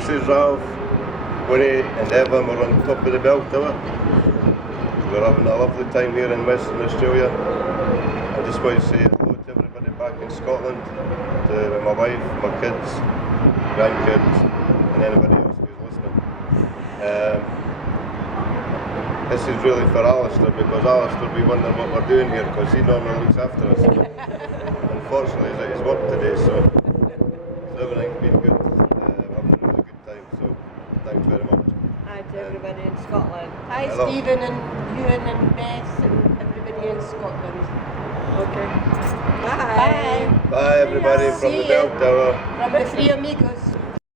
This is Ralph, Winnie and Evan. We're on top of the bell tower. We're having a lovely time here in Western Australia. I just want to say hello to everybody back in Scotland, to my wife, my kids, grandkids, and anybody else who's listening. This is really for Alistair, because Alistair will be wondering what we're doing here, because he normally looks after us. Unfortunately, he's at his work today, so everything's been good. We're having a really good time, so thanks very much. Hi to everybody in Scotland. Hi Hello. Stephen and Ewan and Beth and everybody in Scotland. Okay. Bye. Bye everybody from See the bell you. tower. From the three Amigos.